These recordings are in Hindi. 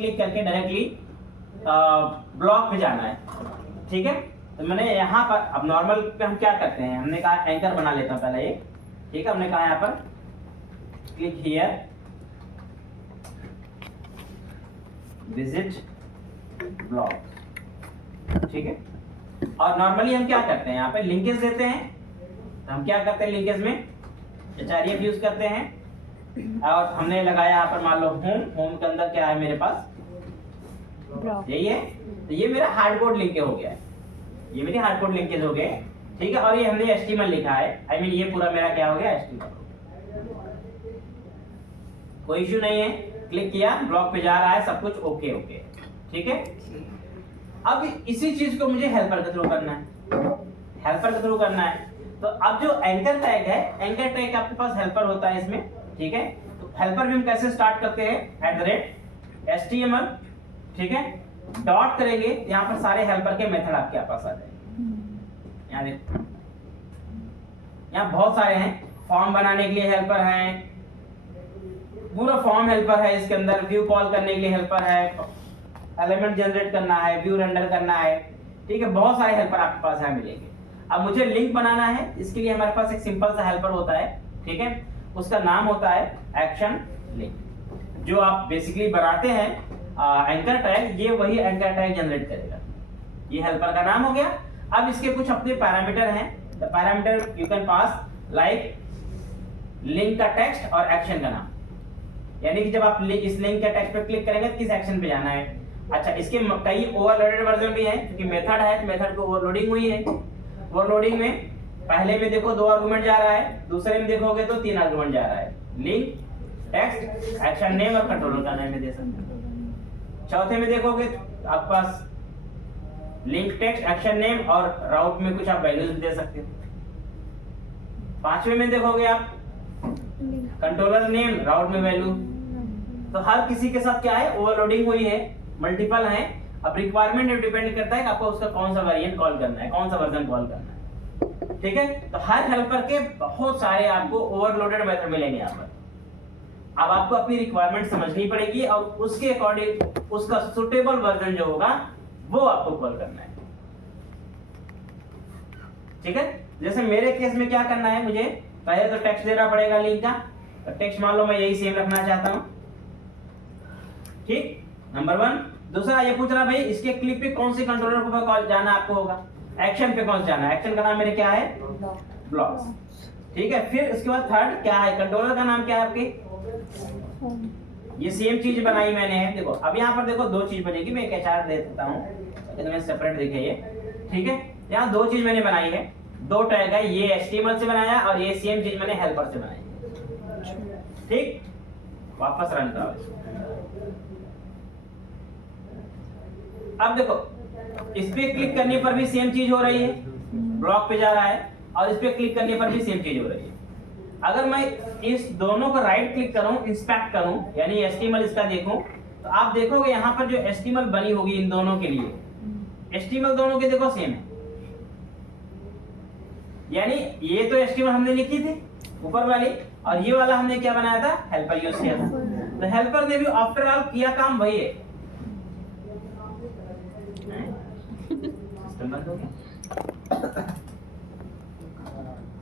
क्लिक करके डायरेक्टली ब्लॉग पे जाना है, ठीक है। तो मैंने यहाँ पर अब नॉर्मल पे हम क्या करते हैं, हमने कहा एंकर बना लेता हूँ पहले ये, ठीक है। हमने कहा यहाँ पर क्लिक हियर विजिट ब्लॉग, ठीक है। और नॉर्मली हम क्या करते हैं, यहाँ पे लिंकेज देते हैं। तो हम क्या करते हैं, लिंकेज में href यूज करते हैं और हमने लगाया यहाँ पर मान लो होम के अंदर क्या है मेरे पास यही है। तो ये मेरा हार्डकोड लिंक हो गया है, ये मेरी हार्डकोड लिंकेज हो गए, ठीक है। और ये हमने HTML लिखा है, आई मीन ये पूरा मेरा क्या हो गया HTML, कोई इश्यू नहीं है। क्लिक किया, ब्लॉग पे जा रहा है, सब कुछ ओके ओके, ठीक है। अब इसी चीज को मुझे हेल्पर के थ्रू करना है, हेल्पर के थ्रू करना है। तो अब जो एंकर टैग है, एंकर टैग आपके पास हेल्पर होता है इसमें, ठीक है। तो हेल्पर भी हम कैसे स्टार्ट करते हैं, @HTML, ठीक है, डॉट करेंगे, यहाँ पर सारे हेल्पर के मेथड आपके पास आ जाएंगे। यहाँ देखो, यहाँ बहुत सारे हैं, फॉर्म बनाने के लिए हेल्पर है, पूरा फॉर्म हेल्पर है इसके अंदर, व्यू कॉल करने के लिए हेल्पर है, एलिमेंट जनरेट करना है, व्यू रेंडर करना है, ठीक है। बहुत सारे हेल्पर आपके पास यहाँ मिलेंगे। अब मुझे लिंक बनाना है, इसके लिए हमारे पास एक सिंपल सा हेल्पर होता है, ठीक है। उसका नाम होता है एक्शन लिंक, जो आप बेसिकली बनाते हैं एंकर टैग, ये वही एंकर टैग जनरेट करेगा। ये हेल्पर का नाम हो गया। अब इसके कुछ अपने पैरामीटर हैं, the parameter you can pass like link का टेक्स्ट और एक्शन का नाम, यानी कि जब आप इस लिंक के टेक्स्ट पे क्लिक करेंगे तो किस एक्शन पे जाना है। अच्छा, इसके कई ओवरलोडेड वर्जन भी है, क्योंकि मेथड है तो मेथड को ओवरलोडिंग हुई है। ओवरलोडिंग में पहले में देखो 2 आर्गुमेंट जा रहा है, दूसरे में देखोगे तो 3 आर्गुमेंट जा रहा है, लिंक, टेक्स्ट, एक्शन नेम और कंट्रोलर का नाम दे सकते हैं। चौथे में देखोगे आपके पास लिंक, टेक्स्ट, एक्शन नेम और राउट में कुछ आप वैल्यूज दे सकते हो। पांचवे में देखोगे आप कंट्रोलर नेम, राउट में वैल्यू। तो हर किसी के साथ क्या है, ओवरलोडिंग हुई है, मल्टीपल है। अब रिक्वायरमेंट डिपेंड करता है कि आपको उसका कौन सा वेरिएंट कॉल करना है, कौन सा वर्जन कॉल करना है, ठीक है। तो हर हेल्पर के बहुत सारे आपको ओवरलोडेड मेथड मिलेंगे यहाँ पर। अब आपको अपनी रिक्वायरमेंट समझनी पड़ेगी और उसके अकॉर्डिंग उसका सुटेबल वर्जन जो होगा वो आपको कॉल करना है, ठीक है। जैसे मेरे केस में क्या करना है, मुझे पहले तो टेक्स्ट देना पड़ेगा लिंक का। तो टेक्स्ट मान लो मैं यही सेम रखना चाहता हूं, ठीक, नंबर 1। दूसरा ये पूछ रहा भाई इसके क्लिक पे कौन सी कंट्रोलर को कॉल जाना आपको होगा, एक्शन पे कौन सा जाना है। एक्शन का नाम मेरे क्या है, ब्लॉक्स, ठीक है। फिर उसके बाद थर्ड क्या है, कंट्रोलर का नाम क्या है आपके, ये सेम चीज बनाई मैंने है। देखो अब यहाँ पर देखो 2 चीज बनेगी, मैं एक HR दे देता हूँ, मैं सेपरेट दिखे ये, ठीक है। यहाँ 2 चीज मैंने बनाई है, 2 टैग है, ये HTML से बनाया और ये सेम चीज मैंने हेल्पर से बनाई, ठीक। वापस रन करो। अब देखो इस पे क्लिक करने पर भी सेम चीज हो रही है, ब्लॉक पे जा रहा है, और इस पे क्लिक करने पर भी सेम चीज हो रही है। अगर मैं इस दोनों को राइट क्लिक करूं, इंस्पेक्ट करूं, यानी HTML इसका देखूं, तो आप देखोगे यहाँ पर जो HTML बनी होगी इन दोनों के लिए, HTML दोनों के देखो सेम है। यानी ये तो HTML हमने लिखी थी ऊपर वाली, और ये वाला हमने क्या बनाया था, हेल्पर यूज किया था। तो हेल्पर ने भी आफ्टर ऑल किया काम वही है।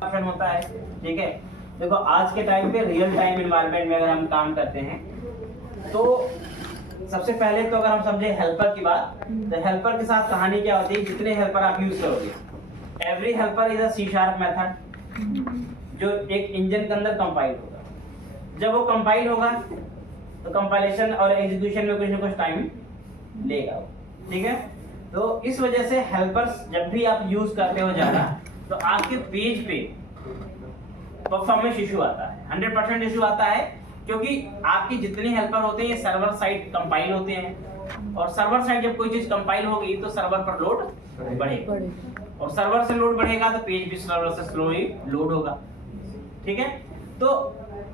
ऑप्शन होता है, ठीक है। देखो आज के टाइम पे रियल टाइम एनवायरनमेंट में अगर हम काम करते हैं तो सबसे पहले तो अगर हम समझे हेल्पर की बात, तो हेल्पर के साथ कहानी क्या होती है, जितने हेल्पर आप यूज करोगे, every helper is a C# method जो एक इंजन के अंदर कंपाइल होगा। जब वो कंपाइल होगा तो कंपाइलेशन और एग्जीक्यूशन में कुछ ना कुछ टाइम लेगा, ठीक है। तो इस वजह से हेल्पर्स जब भी आप यूज करते हो ज्यादा, तो आपके पेज पे परफॉर्मेंस इशू आता है, 100% इशू आता है, क्योंकि आपके जितने हेल्पर होते हैं ये सर्वर साइड कंपाइल होते हैं, और सर्वर साइड जब कोई चीज कंपाइल होगी तो सर्वर पर लोड बढ़ेगा, और सर्वर से लोड बढ़ेगा तो पेज भी सर्वर से स्लो ही लोड होगा, ठीक है। तो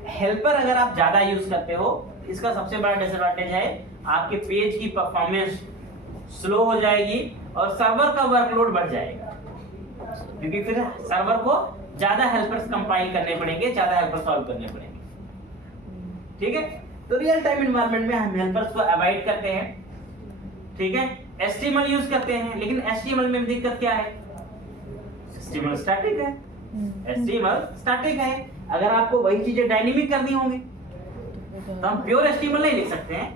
हेल्पर अगर आप ज्यादा यूज करते हो, इसका सबसे बड़ा डिसएडवांटेज है आपके पेज की परफॉर्मेंस स्लो हो जाएगी और सर्वर का वर्कलोड बढ़ जाएगा, क्योंकि फिर सर्वर को ज्यादा हेल्पर्स कंपाइल करने पड़ेंगे, ज्यादा हेल्पर सॉल्व करने पड़ेंगे, ठीक है। तो रियल टाइम एनवायरनमेंट में हम हेल्पर्स को अवॉइड करते हैं, ठीक है। HTML यूज करते हैं, लेकिन HTML में दिक्कत क्या है, HTML स्टैटिक है, HTML स्टैटिक है। अगर आपको वही चीजें डायनेमिक करनी होंगी तो हम प्योर HTML नहीं लिख सकते हैं,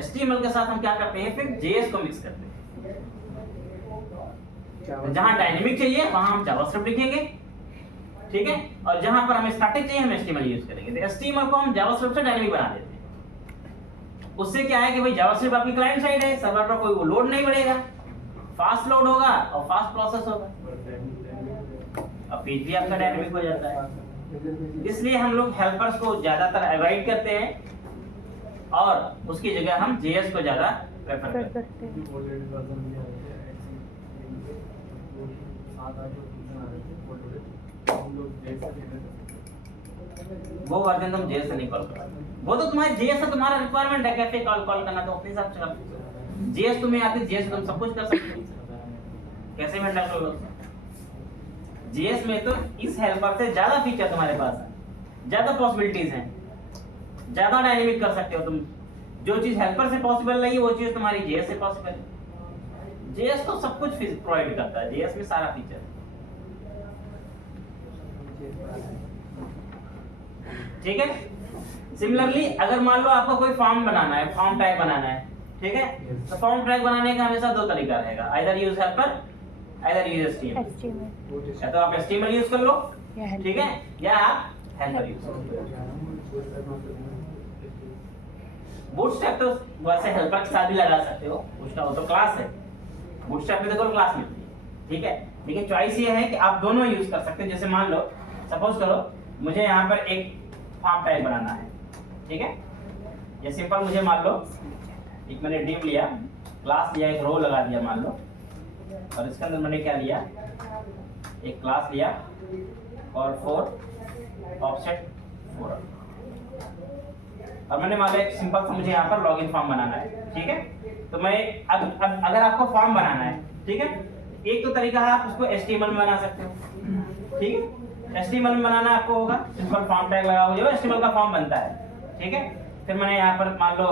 HTML के साथ हम क्या करते हैं, फिर JS को मिक्स करते हैं। जहां डायनेमिक चाहिए वहां हम जावास्क्रिप्ट लिखेंगे, ठीक है, और जहां पर हमें स्टैटिक चाहिए हम HTML यूज करेंगे। तो HTML को हम जावास्क्रिप्ट से डायनेमिक बना देते हैं। उससे क्या है कि भाई जावास्क्रिप्ट आपकी क्लाइंट साइड है, सर्वर पर कोई लोड नहीं बढ़ेगा, फास्ट लोड होगा और फास्ट प्रोसेस होगा, और पेज भी आपका डायनेमिक हो जाता है। इसलिए हम लोग हेल्पर्स को ज्यादातर अवॉइड करते हैं और उसकी जगह हम JS को ज्यादा प्रेफर करते हैं। वो वर्जन तुम JS से नहीं कॉल कर, वो तो तुम्हारे JS से तुम्हारा रिक्वायरमेंट है, कैफे कॉल करना तो अपने हिसाब से कर। JS तुम्हें आती है, JS तुम सब कुछ कर सकते हो, कैसे भी हैंडल करो। JS में तो इस हेल्पर से ज्यादा फीचर तुम्हारे पास है, ज्यादा पॉसिबिलिटीज हैं, ज्यादा डायनेमिक कर सकते हो तुम। जो चीज हेल्पर से पॉसिबल नहीं है वो चीज तुम्हारी JS से पॉसिबल है। JS तो सब कुछ प्रोवाइड करता है, JS में सारा फीचर। ठीक है। सिमिलरली अगर मान लो आपको कोई फॉर्म बनाना है, फॉर्म टैग बनाना है, ठीक है, तो फॉर्म टैग बनाने का हमेशा दो तरीका रहेगा, either use helper, either use HTML। या तो आप HTML यूज कर लो, ठीक है, या आप हेल्पर यूज कर लो। बूटस्ट्रैप तो वैसे हेल्पर के साथ भी लगा सकते हो, उसका वो तो क्लास है, बूटस्ट्रैप में देखो क्लास मिलती है, ठीक है, लेकिन चॉइस ये है कि आप दोनों यूज कर सकते हो। जैसे मान लो सपोज करो मुझे यहाँ पर एक फॉर्म टैग बनाना है, ठीक है, ये सिंपल मुझे मान लो एक मैंने डिव लिया, क्लास लिया, एक रो लगा दिया मान लो, और इसके अंदर मैंने क्या लिया, एक क्लास लिया और 4 ऑफसेट 4, और मैंने मान लो एक सिंपल सा मुझे यहाँ पर लॉगिन फॉर्म बनाना है, ठीक है। तो मैं अब अगर आपको फॉर्म बनाना है, ठीक है, एक तो तरीका है आप उसको HTML में बना सकते हो, ठीक है, HTML में बनाना आपको होगा, सिंपल फॉर्म टैग लगाओगे जो HTML का फॉर्म बनता है, ठीक है। फिर मैंने यहाँ पर मान लो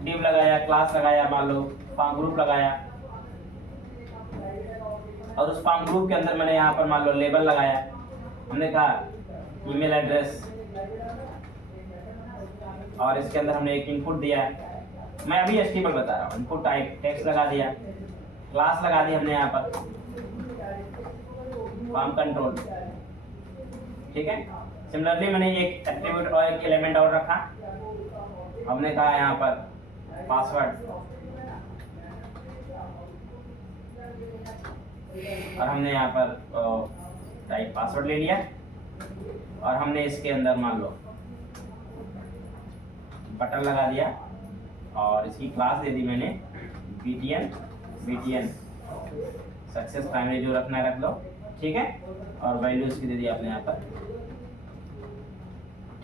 डिव लगाया, क्लास लगाया, मान लो फॉर्म ग्रुप लगाया, और उस फॉर्म ग्रुप के अंदर मैंने यहाँ पर मान लो लेबल लगाया, हमने कहा ईमेल एड्रेस, और इसके अंदर हमने एक इनपुट दिया है, मैं अभी HTML बता रहा हूँ, इनपुट टाइप टेक्स्ट लगा दिया, क्लास लगा दी हमने यहाँ पर फॉर्म कंट्रोल, ठीक है। सिमिलरली मैंने एक एट्रीब्यूट और एक एलिमेंट और रखा, हमने कहा यहाँ पर पासवर्ड, और हमने यहाँ पर टाइप पासवर्ड ले लिया, और हमने इसके अंदर मान लो बटन लगा दिया, और इसकी क्लास दे दी मैंने BTN सक्सेस प्राइमरी, जो रखना है रख लो, ठीक है, और वैल्यू इसकी दे दी आपने यहाँ पर,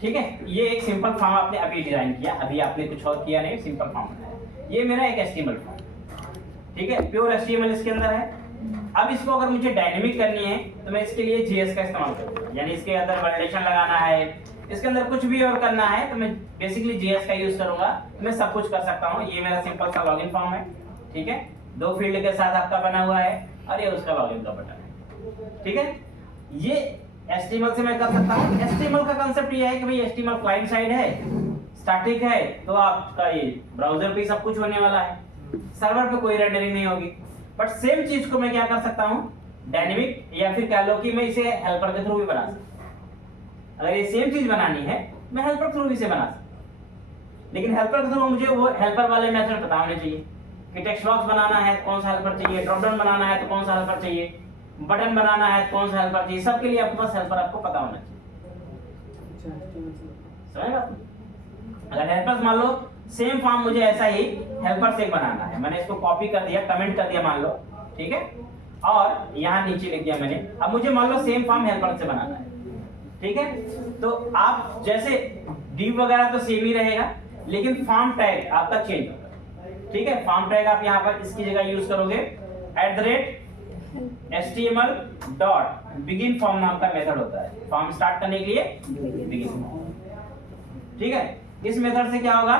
ठीक है। ये एक सिंपल फॉर्म आपने अभी डिजाइन किया, अभी आपने कुछ और किया नहीं, सिंपल फॉर्म बनाया। ये मेरा एक HTML फॉर्म, ठीक है, प्योर HTML इसके अंदर है। अब इसको अगर मुझे डायनेमिक करनी है तो मैं इसके लिए JS का इस्तेमाल करूंगा, यानी इसके अंदर वैलिडेशन लगाना है, इसके अंदर कुछ भी और करना है तो मैं बेसिकली JS का यूज करूंगा, तो मैं सब कुछ कर सकता हूँ। ये मेरा सिंपल सा लॉगिन फॉर्म है, ठीक है, 2 फील्ड के साथ आपका बना हुआ है, और ये उसका लॉगिन का बटन है, ठीक है। ये HTML से मैं कर सकता हूँ। HTML का कांसेप्ट ये है कि भाई HTML क्लाइंट साइड है, स्टैटिक है, तो आपका ये ब्राउजर पे सब कुछ होने वाला है, सर्वर पे कोई रेंडरिंग नहीं होगी। बट सेम चीज को मैं क्या कर सकता हूँ, डायनेमिक, या फिर कह लो कि मैं इसे हेल्पर के थ्रू भी बना सकता हूँ। अगर ये सेम चीज बनानी है मैं हेल्पर थ्रू भी से बना सकता हूँ, लेकिन हेल्पर के थ्रू मुझे वो हेल्पर वाले मेथड पता होने चाहिए कि टेक्स्ट बॉक्स बनाना है तो कौन सा हेल्पर चाहिए, ड्रॉप डाउन बनाना है तो कौन सा हेल्पर चाहिए, बटन बनाना है तो कौन सा हेल्पर चाहिए, सबके लिए आपके पास हेल्पर आपको पता होना चाहिए। समझ बात? अगर हेल्पर्स मान लो सेम फॉर्म मुझे ऐसा ही हेल्पर से बनाना है, मैंने इसको कॉपी कर दिया, कमेंट कर दिया मान लो, ठीक है, और यहाँ नीचे लिख दिया मैंने। अब मुझे मान लो सेम फॉर्म हेल्पर से बनाना है, ठीक है, तो आप जैसे डिव वगैरह तो सेम ही रहेगा, लेकिन फॉर्म टैग आपका चेंज होगा, ठीक है। फॉर्म टैग आप यहाँ पर इसकी जगह यूज करोगे @HTML डॉट बिगिन फॉर्म नाम का मेथड होता है, फॉर्म स्टार्ट करने के लिए बिगिन फॉर्म, ठीक है। इस मेथड से क्या होगा,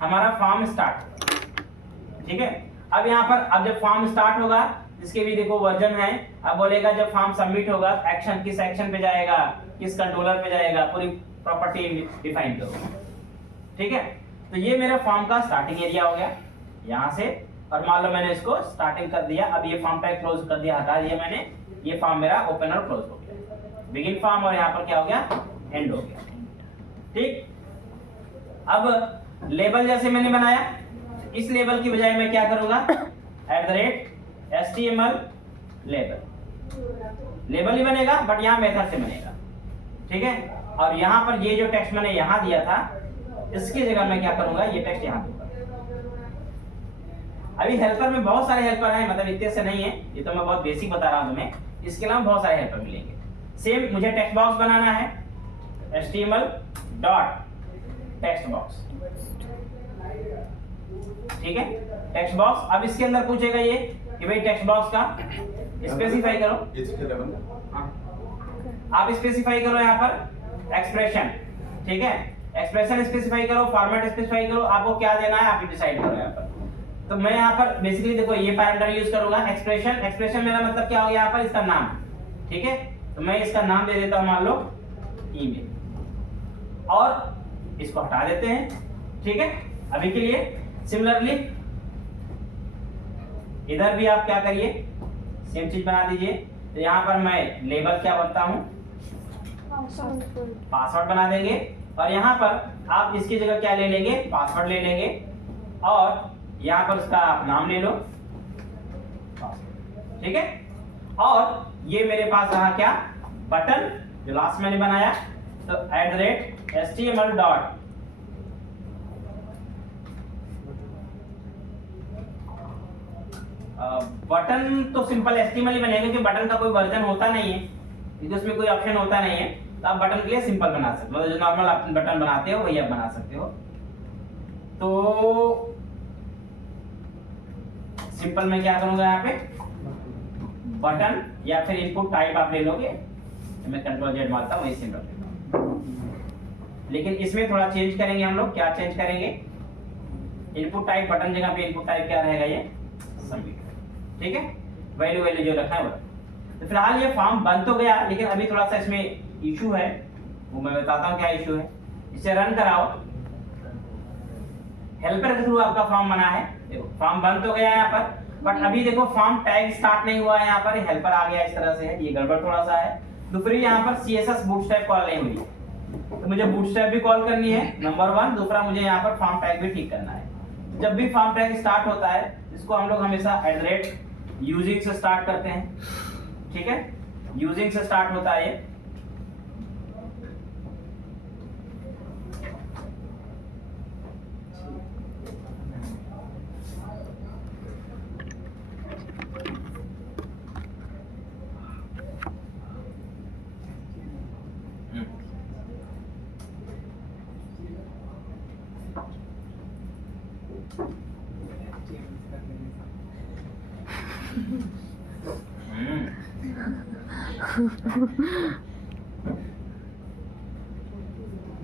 हमारा फॉर्म स्टार्ट होगा। ठीक है, अब यहाँ पर अब जब फॉर्म स्टार्ट होगा, इसके भी देखो वर्जन है, अब बोलेगा जब फॉर्म सबमिट होगा एक्शन किस एक्शन पे जाएगा, किस कंट्रोलर पे जाएगा, पूरी प्रॉपर्टी डिफाइन करो। ठीक है, तो ये मेरा फॉर्म का स्टार्टिंग एरिया हो गया यहाँ से, और मान लो मैंने इसको स्टार्टिंग कर दिया, अब ये फॉर्म टैग क्लोज कर दिया, हटा दिया मैंने, ये फॉर्म मेरा ओपन और क्लोज हो गया, बिगिन फॉर्म, और यहाँ पर क्या हो गया, एंड हो गया। ठीक, अब लेबल जैसे मैंने बनाया, इस लेबल की बजाय मैं क्या करूंगा, @HTML लेबल ही बनेगा, बट यहाँ मेथड से बनेगा। ठीक है, और यहाँ पर ये जो टेक्स्ट मैंने यहाँ दिया था, इसकी जगह मैं क्या करूंगा, ये टेक्स्ट यहाँ दूंगा। अभी हेल्पर में बहुत सारे हेल्पर हैं, मतलब इतने से नहीं है, ये तो मैं बहुत बेसिक बता रहा हूँ तुम्हें, इसके अलावा बहुत सारे हेल्पर मिलेंगे। सेम मुझे टेक्स्ट बॉक्स बनाना है, HTML डॉट टेक्स्ट बॉक्स। ठीक है, टेक्स्ट बॉक्स, अब इसके अंदर पूछेगा ये कि भाई टेक्स्ट बॉक्स का स्पेसिफाई करो, आप स्पेसिफाई करो यहाँ पर एक्सप्रेशन। ठीक है, एक्सप्रेशन स्पेसिफाई करो, फॉर्मेट स्पेसिफाई करो, आपको क्या देना है आप डिसाइड करो यहाँ पर। तो मैं यहाँ पर बेसिकली देखो ये पैरामीटर यूज करूंगा, एक्सप्रेशन। एक्सप्रेशन मेरा मतलब क्या हो गया यहाँ पर, इसका नाम। ठीक है, तो मैं इसका नाम दे देता हूँ मान लो ईमेल, और इसको हटा देते हैं। ठीक है, अभी के लिए सिमिलरली इधर भी आप क्या करिए, सेम चीज बना दीजिए। तो यहाँ पर मैं लेबल क्या बनता हूँ, पासवर्ड बना देंगे, और यहाँ पर आप इसकी जगह क्या ले लेंगे, पासवर्ड ले लेंगे, और यहाँ पर उसका आप नाम ले लो। ठीक है, और ये मेरे पास रहा क्या, बटन, जो लास्ट मैंने बनाया, तो @HTML डॉट बटन तो सिंपल HTML ही बनेगा, क्योंकि बटन का कोई वर्जन होता नहीं है, क्योंकि उसमें कोई ऑप्शन होता नहीं है, तो आप बटन के लिए सिंपल बना सकते हो, मतलब जो नॉर्मल आप बटन बनाते हो वही आप बना सकते हो। तो सिंपल मैं क्या करूंगा यहाँ पे, बटन, या फिर इनपुट टाइप आप ले लोगे, मैं Ctrl+Z मारता हूँ, वही सिंपल। लेकिन इसमें थोड़ा चेंज करेंगे हम लोग, क्या चेंज करेंगे, इनपुट टाइप बटन जगह पे इनपुट टाइप क्या रहेगा, ये सबमिट। ठीक है, वैल्यू जो रखा है वो। तो फिलहाल ये फॉर्म बन तो गया, लेकिन अभी थोड़ा सा इसमें इशू है, वो मैं बताता हूँ क्या इशू है। इसे रन कराओ, हेल्पर के थ्रू आपका फॉर्म बना है, देखो फॉर्म बन तो गया यहाँ पर, बट अभी देखो फॉर्म टैग स्टार्ट नहीं हुआ है, यहाँ पर हेल्पर आ गया इस तरह से है, ये गड़बड़ थोड़ा सा है। दूसरी यहाँ पर CSS बूटस्ट्रैप कॉल नहीं हुई, तो मुझे बूटस्ट्रैप भी कॉल करनी है, नंबर 1। दूसरा मुझे यहाँ पर फॉर्म टैग भी ठीक करना है। जब भी फॉर्म टैग स्टार्ट होता है, इसको हम लोग हमेशा यूजिंग से स्टार्ट करते हैं। ठीक है, यूजिंग से स्टार्ट होता है ये।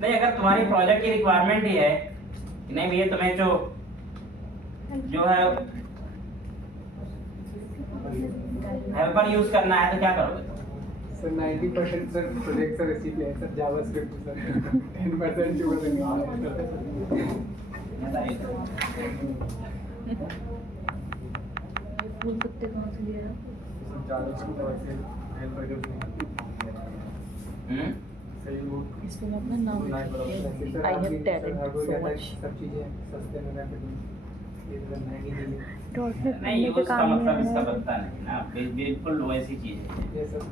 नहीं, अगर तुम्हारी प्रोजेक्ट की रिक्वायरमेंट ही है कि नहीं भैया तुम्हें जो है हेल्पर यूज करना है, तो क्या करोगे तुम? सर 90% सर प्रोजेक्ट सर इसी पे है सर, जावास्क्रिप्ट सर 10% जो फूल पत्ते कहाँ से लिया? इसमें मैं अपना नाम लिखूंगी। I have talent so much। सब चीजें सस्ते में रहते हैं, ये तो महंगी नहीं है। नहीं, यूज का मतलब इसका बनता नहीं ना, बिल्कुल वैसी चीज है। ये सब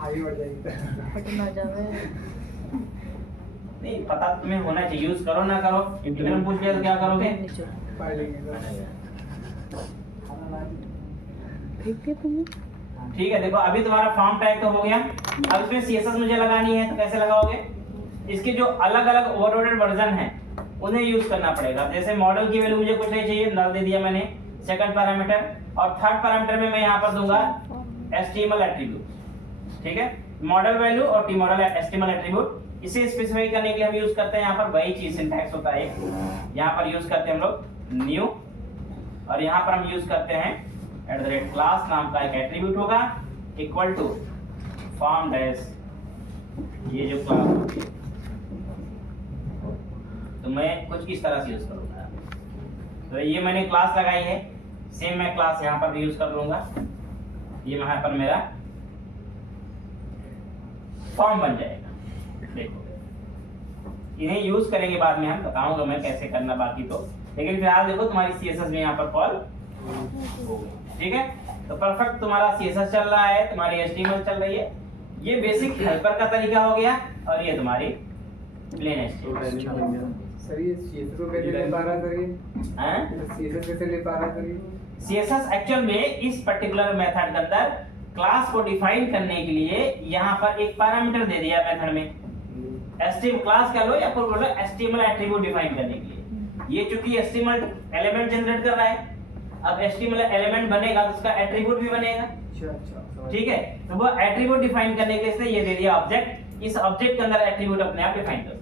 आगे बढ़ जाएगी बटन आ जावे। नहीं, पता तुम्हें होना चाहिए, यूज करो ना करो, इंटरव्यू पूछ लिया तो क्या करोगे? पढ़ लेंगे ठीक है, देखो अभी तुम्हारा फॉर्म टैग तो हो गया, अब इसमें CSS मुझे लगानी है, तो कैसे लगाओगे? इसके जो अलग अलग ओवरलोडेड वर्जन हैं उन्हें यूज करना पड़ेगा। जैसे मॉडल की वैल्यू मुझे कुछ नहीं चाहिए, नल दे दिया मैंने, सेकंड पैरामीटर, और थर्ड पैरामीटर में मैं यहाँ पर दूंगा HTML एट्रीब्यूट। ठीक है, मॉडल वैल्यू और HTML एट्रीब्यूट इसे स्पेसिफाई करने के लिए हम यूज करते हैं यहाँ पर वही चीज सिंटैक्स होता है। यहाँ पर यूज करते हैं हम लोग न्यू, और यहाँ पर हम यूज करते हैं क्लास नाम का एक एट्रीब्यूट होगा इक्वल टू फॉर्म डैश, ये जो क्लास होगी तो मैं कुछ इस तरह से यूज करूंगा। तो ये मैंने क्लास लगाई है, सेम मैं क्लास यहाँ पर भी यूज कर लूंगा। ये यहाँ पर मेरा फॉर्म बन जाएगा। देखो इन्हें यूज करेंगे बाद में, हम बताऊंगा मैं कैसे करना बाकी तो, लेकिन फिलहाल देखो तुम्हारी CSS में यहाँ पर कॉल हो गई। ठीक है, तो परफेक्ट तुम्हारा CSS चल रहा है, तुम्हारी HTML चल रही है। ये बेसिक हेल्पर का तरीका हो गया, और ये तुम्हारी प्लेन HTML। सर ये CSS को कैसे ले पा रहा सर ये? हैं? CSS कैसे ले पा रहा सर ये? CSS एक्चुअल में इस पर्टिकुलर मेथड के अंदर क्लास को डिफाइन करने के लिए यहाँ पर एक पैरामीटर दे दिया मेथड में, HTML क्लास कह लो या फिर बोलो HTML एट्रीब्यूट डिफाइन करने के लिए। ये चूंकि HTML एलिमेंट जनरेट कर रहा है, अब HTML एलिमेंट बनेगा तो उसका एट्रीब्यूट भी बनेगा। अच्छा ठीक है, तो वो एट्रीब्यूट डिफाइन करने के लिए इसने ये दे दिया ऑब्जेक्ट, इस ऑब्जेक्ट के अंदर एट्रीब्यूट अपने आप डिफाइन कर सकते।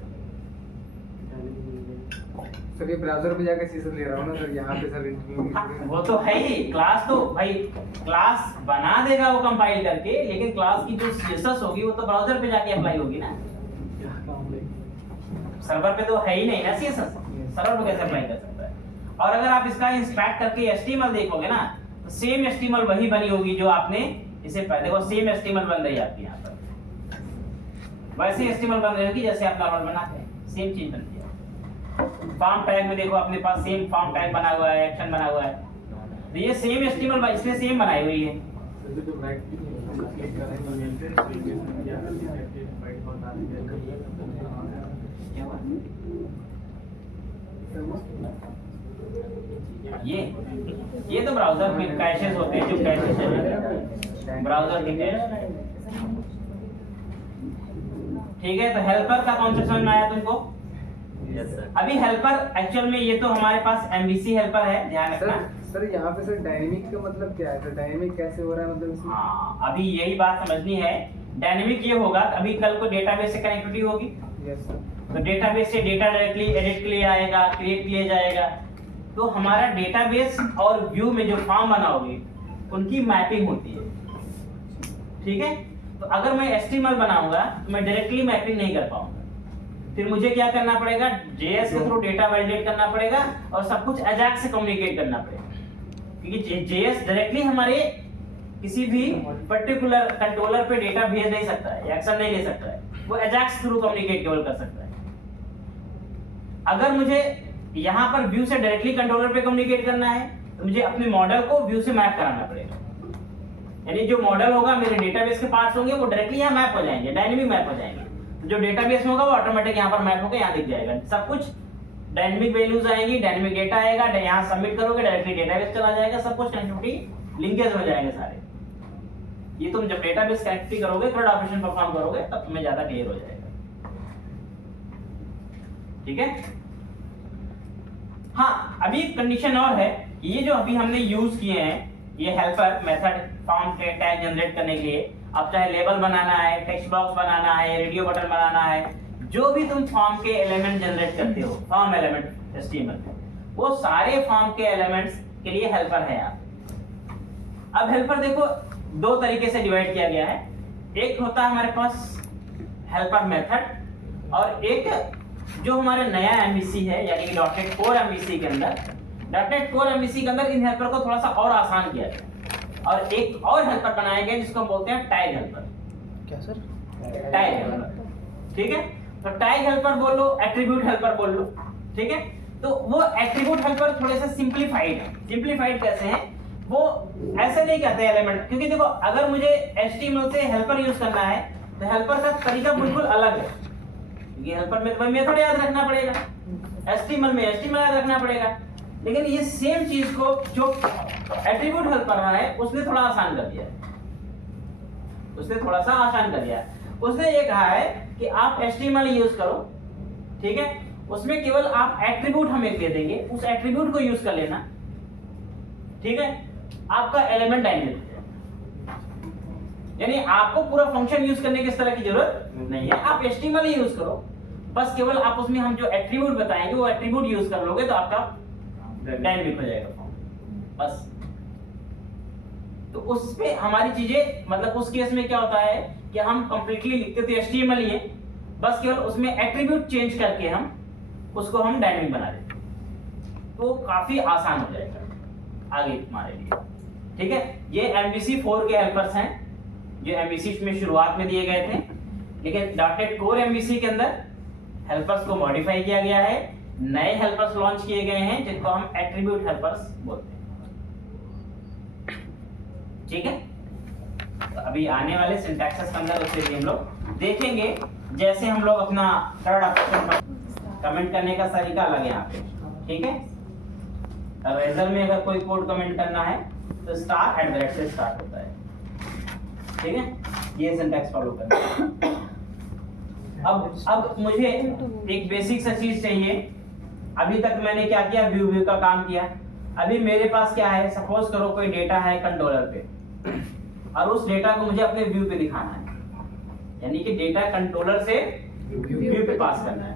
सर ये ब्राउज़र पे जाके CSS ले रहा हूँ ना सर, यहाँ पे सर वो तो है ही, क्लास तो भाई क्लास बना देगा वो कंपाइल करके, लेकिन क्लास की जो CSS होगी वो तो ब्राउज़र पे जाके अप्लाई होगी ना, सर्वर पे तो है ही नहीं ना CSS, सर्वर पे कैसे अप्लाई कर सकता है। और अगर आप इसका इंस्पेक्ट करके HTML देखोगे ना तो सेम HTML वही बनी होगी जो आपने इसे पहले, देखो सेम HTML बन रही है आपकी यहाँ पर, वैसे HTML बन रही होगी जैसे आप नॉर्मल बनाते हैं, सेम चीज बनती है। फॉर्म टैग में देखो अपने पास सेम फॉर्म टैग बना हुआ है, एक्शन बना हुआ है, तो ये सेम HTML इसने सेम बनाई हुई है। ये तो ब्राउज़र में कैशेस होते हैं, जो कैशेस है ब्राउज़र के कैश। ठीक है, तो हेल्पर का कॉन्सेप्ट समझ में आया तुमको? अभी हेल्पर एक्चुअल में ये तो हमारे पास MVC हेल्पर है, ध्यान रखना। सर यहाँ पे सर डायनेमिक का मतलब क्या है? सर डायनेमिक कैसे हो रहा है मतलब इसमें? हाँ, अभी यही बात समझनी है। डायनेमिक ये होगा, अभी कल को डेटाबेस से कनेक्टिविटी होगी, यस सर। तो डेटाबेस से डेटा डायरेक्टली एडिट के लिए आएगा, क्रिएट के लिए जाएगा। तो हमारा डेटाबेस और व्यू में जो फॉर्म बनाओगे उनकी मैपिंग होती है। ठीक है, तो अगर मैं HTML बनाऊंगा तो मैं डायरेक्टली मैपिंग नहीं कर पाऊंगा, फिर मुझे क्या करना पड़ेगा, JS के थ्रू डेटा वैलिडेट करना पड़ेगा और सब कुछ AJAX से कम्युनिकेट करना पड़ेगा, क्योंकि JS डायरेक्टली हमारे किसी भी पर्टिकुलर कंट्रोलर पे डेटा भेज नहीं सकता है, एक्शन नहीं ले सकता है, वो AJAX थ्रू कम्युनिकेट केवल कर सकता है। अगर मुझे यहाँ पर व्यू से डायरेक्टली कंट्रोलर पे कम्युनिकेट करना है तो मुझे अपने मॉडल को व्यू से मैप कराना पड़ेगा, यानी जो मॉडल होगा मेरे डेटाबेस के पार्ट्स होंगे वो डायरेक्टली यहाँ मैप हो जाएंगे, डायनेमिक मैप हो जाएंगे। जो डेटाबेस में होगा वो ऑटोमेटिक यहाँ पर मैप होकर यहाँ दिख जाएगा, सब कुछ डायनेमिक वैल्यूज आएंगी, डायनेमिक डेटा आएगा, यहाँ सबमिट करोगे डायरेक्टली डेटाबेस चला जाएगा, सब कुछ कनेक्टिविटी लिंकेज हो जाएंगे सारे। ये तुम जब डेटाबेस कनेक्टिविटी करोगे, थर्ड ऑपरेशन परफॉर्म करोगे, तब तुम्हें ज्यादा क्लियर हो जाएगा। ठीक है, हाँ अभी एक कंडीशन और है, ये जो अभी हमने यूज किए हैं ये हेल्पर मेथड फॉर्म के टैग जनरेट करने के लिए, अब चाहे लेबल बनाना है, टेक्स्ट बॉक्स बनाना है, रेडियो बटन बनाना है, जो भी तुम फॉर्म के एलिमेंट जनरेट करते हो, फॉर्म एलिमेंट HTML, वो सारे फॉर्म के एलिमेंट्स के लिए हेल्पर है यहाँ। अब हेल्पर देखो दो तरीके से डिवाइड किया गया है, एक होता है हमारे पास हेल्पर मेथड, और एक जो हमारे नया MVC है यानी .NET Core MVC के अंदर, .NET Core MVC के अंदर इन हेल्पर को थोड़ा सा और आसान किया गया और एक और हेल्पर बनाया गया जिसको हम बोलते हैं टैग हेल्पर। क्या सर? Tag helper. ठीक है, तो टैग हेल्पर बोल लो, एट्रीब्यूट हेल्पर बोल लो। ठीक है, तो वो एट्रीब्यूट हेल्पर थोड़े से सिंप्लीफाइड है। सिंप्लीफाइड कैसे हैं, वो ऐसे नहीं कहते एलिमेंट, क्योंकि देखो अगर मुझे HTML से हेल्पर यूज करना है तो हेल्पर का तरीका बिल्कुल अलग है, क्योंकि हेल्पर में तो मेथड याद रखना पड़ेगा, HTML में HTML याद रखना पड़ेगा, लेकिन ये सेम चीज को जो एट्रीब्यूट हेल्पर है उसने थोड़ा आसान कर दिया है, उसने थोड़ा सा आसान कर दिया है। उसने ये कहा है कि आप HTML यूज करो, ठीक है, उसमें केवल आप एट्रीब्यूट हम एक दे देंगे, उस एट्रीब्यूट को यूज कर लेना, ठीक है, आपका एलिमेंट डायनेमिक है। यानी आपको पूरा फंक्शन यूज करने की इस तरह की जरूरत नहीं है, आप HTML ही यूज करो, बस केवल आप उसमें हम जो एट्रीब्यूट बताएंगे वो एट्रीब्यूट यूज कर लोगे तो आपका डायनेमिक हो जाएगा फॉर्म, बस। तो उसमें हमारी चीजें, मतलब उस केस में क्या होता है कि हम कंप्लीटली लिखते तो HTML ही है, बस केवल उसमें एट्रीब्यूट चेंज करके हम उसको हम डायनेमिक बना देते, तो काफी आसान हो जाएगा आगे हमारे लिए। ठीक है, ये MVC 4 के हेल्पर्स हैं जो MVC में शुरुआत में दिए गए थे, लेकिन .NET Core MVC के अंदर हेल्पर्स को मॉडिफाई किया गया है, नए हेल्पर्स लॉन्च किए गए हैं जिनको हम एट्रीब्यूट हेल्पर्स बोलते हैं। ठीक है, तो अभी आने वाले सिंटैक्सेस के अंदर उसे भी हम लोग देखेंगे, जैसे हम लोग अपना थर्ड ऑप्शन कमेंट करने का तरीका अलग है यहाँ पे। ठीक है, अब एजर में अगर कोई कोड कमेंट करना है तो *@ से स्टार्ट होता है। ठीक है, ये सिंटैक्स फॉलो करना है। अब मुझे एक बेसिक सा चीज चाहिए। अभी तक मैंने क्या किया, व्यू का काम किया। अभी मेरे पास क्या है, सपोज करो कोई डेटा है कंट्रोलर पे और उस डेटा को मुझे अपने व्यू पे दिखाना है, यानी कि डेटा कंट्रोलर से व्यू पे पास करना है।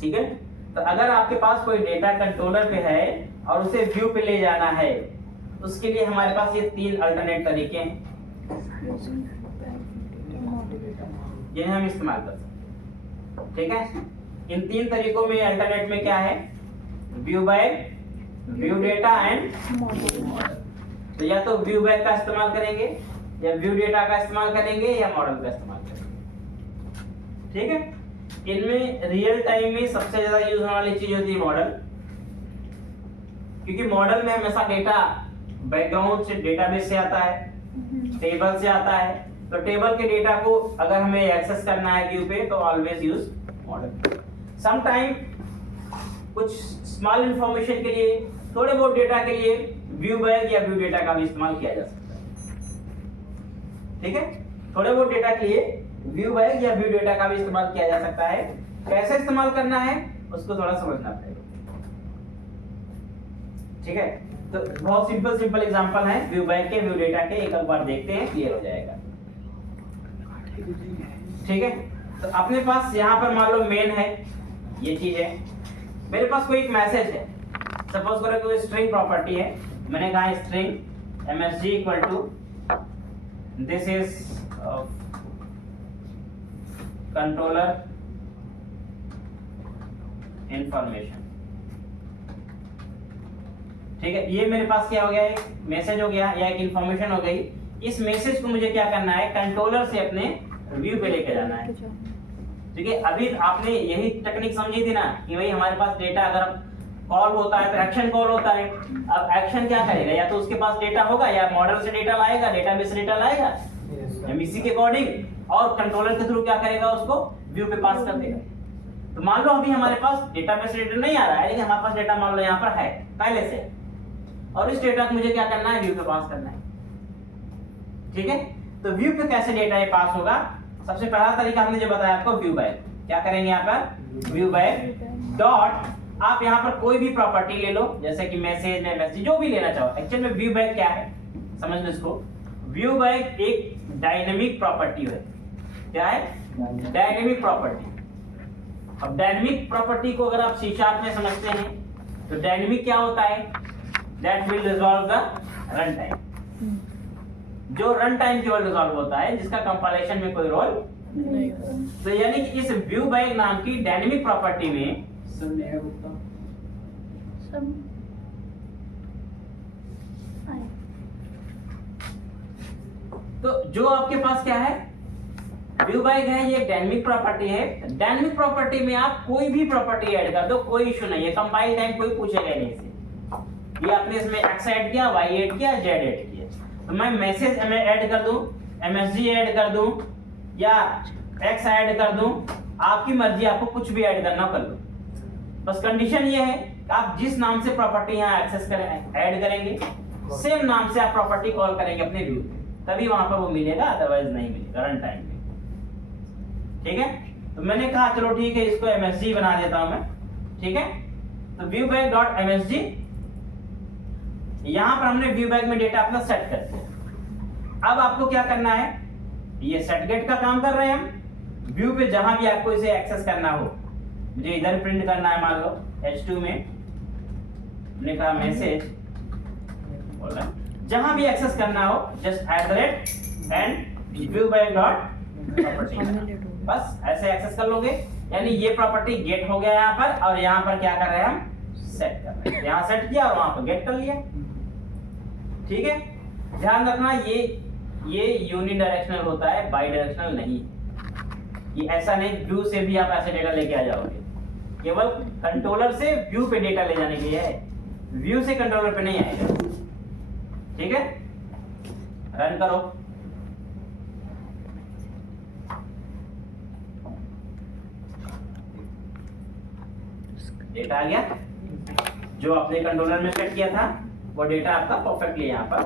ठीक है, तो अगर आपके पास कोई डेटा कंट्रोलर पे है और उसे व्यू पे ले जाना है, उसके लिए हमारे पास ये 3 अल्टरनेट तरीके हैं जिन्हें हम इस्तेमाल कर सकते हैं। ठीक है, इन 3 तरीकों में अल्टरनेट में क्या है, view bag, view data and model. तो या तो व्यू बैग का इस्तेमाल करेंगे या व्यू डेटा का इस्तेमाल करेंगे या मॉडल का इस्तेमाल करेंगे। ठीक है, इनमें रियल टाइम में सबसे ज्यादा यूज होने वाली चीज होती है मॉडल, क्योंकि मॉडल में हमेशा डेटा बैकग्राउंड से डेटाबेस से आता है, टेबल से आता है, तो टेबल के डेटा को अगर हमें एक्सेस करना है व्यू पे तो always use model. Some time कुछ स्मॉल इंफॉर्मेशन के लिए, थोड़े बहुत डेटा के लिए व्यू बैग या व्यू डेटा का भी इस्तेमाल किया जा सकता है। ठीक है, थोड़े बहुत डेटा के लिए व्यू बैग या व्यू डेटा का भी इस्तेमाल किया जा सकता है। कैसे इस्तेमाल करना है उसको थोड़ा समझना पड़ेगा। ठीक है, तो बहुत सिंपल एग्जांपल है व्यू बैग के, व्यू डेटा के, एक बार देखते हैं, क्लियर हो जाएगा। ठीक है, तो अपने पास यहाँ पर मान लो मेन है, ये चीज है, मेरे पास कोई एक मैसेज है, सपोज करो कोई स्ट्रिंग प्रॉपर्टी है, मैंने कहा string msg equal to this is controller information. ठीक है, ये मेरे पास क्या हो गया, एक मैसेज हो गया या एक इंफॉर्मेशन हो गई। इस मैसेज को मुझे क्या करना है, कंट्रोलर से अपने व्यू पे लेके जाना है। ठीक है, अभी आपने यही टेक्निक समझी थी ना कि भाई हमारे पास डेटा अगर कॉल होता है तो एक्शन कॉल होता है। अब एक्शन क्या करेगा, या तो उसके पास डेटा होगा या मॉडल से डेटा लाएगा, डेटाबेस से डेटा लाएगा MVC के अकॉर्डिंग, और कंट्रोलर के थ्रू क्या करेगा, उसको व्यू पे पास कर देगा। तो मान लो अभी हमारे पास डेटाबेस से डेटा नहीं आ रहा है, लेकिन हमारे पास डेटा मान लो यहाँ पर है पहले से, और इस डेटा को मुझे क्या करना है, व्यू पे पास करना है। ठीक है, तो व्यू पे कैसे डेटा ये पास होगा, सबसे पहला तरीका हमने जो बताया आपको, व्यू बैग। क्या करेंगे यहाँ पर, व्यू बैग डॉट, आप यहाँ पर कोई भी प्रॉपर्टी ले लो, जैसे कि मैसेज में मैसेज जो भी लेना चाहो। एक्चुअल में व्यू बैग क्या है, समझ लो इसको। व्यू बैग एक डायनेमिक प्रॉपर्टी है। क्या है, डायनेमिक प्रॉपर्टी। अब डायनेमिक प्रॉपर्टी को अगर आप C# में समझते हैं तो डायनेमिक क्या होता है, that will resolve the run time. जो रन टाइम केवल रिजॉल्व होता है, जिसका कंपाइलेशन में कोई रोल नहीं। तो यानी कि इस व्यू बैग नाम की डायनेमिक प्रॉपर्टी में तो जो आपके पास क्या है, व्यू बैग है, ये डायनेमिक प्रॉपर्टी है। डायनेमिक प्रॉपर्टी में आप कोई भी प्रॉपर्टी ऐड कर दो, कोई इशू नहीं है, कंपाइल टाइम कोई पूछेगा नहीं इसे। ये आपने इसमें x ऐड किया, y ऐड किया, z ऐड किया, तो मैं मैसेज में ऐड कर दूं, msg ऐड कर दूं या x ऐड कर दूं, आपकी मर्जी, आपको कुछ भी ऐड करना कर लो। बस कंडीशन ये है कि आप जिस नाम से प्रॉपर्टी यहाँ एक्सेस करें, ऐड करेंगे, सेम नाम से आप प्रॉपर्टी कॉल करेंगे अपने व्यू पे, तभी वहां पर वो मिलेगा, अदरवाइज नहीं मिलेगा रन टाइम में। ठीक है, तो मैंने कहा चलो ठीक है, इसको msg बना देता हूं मैं। ठीक है, तो व्यू बैग डॉट msg, यहां पर हमने व्यू बैग में डेटा अपना सेट कर दिया। अब आपको क्या करना है, ये सेट गेट का काम कर रहे हैं हम। व्यू पे जहां भी आपको इसे एक्सेस करना हो, मुझे इधर प्रिंट करना है, मान लो H2 में हमने कहा मैसेज, बोला जहां भी एक्सेस करना हो just @ and view bye dot property, बस ऐसे एक्सेस कर लोगे। यानी ये प्रॉपर्टी गेट हो गया यहाँ पर, और यहाँ पर क्या कर रहे हैं हम, सेट कर रहे हैं। यहाँ सेट किया और वहां पर गेट कर लिया। ठीक है, ध्यान रखना ये यूनि डायरेक्शनल होता है, बाई डायरेक्शनल नहीं। ये ऐसा नहीं व्यू से भी आप ऐसे डेटा लेके आ जाओगे, केवल कंट्रोलर से व्यू पे डेटा ले जाने के लिए है, व्यू से कंट्रोलर पे नहीं आएगा। ठीक है, रन करो। डेटा आ गया, जो आपने कंट्रोलर में सेट किया था वो डेटा आपका परफेक्टली यहाँ पर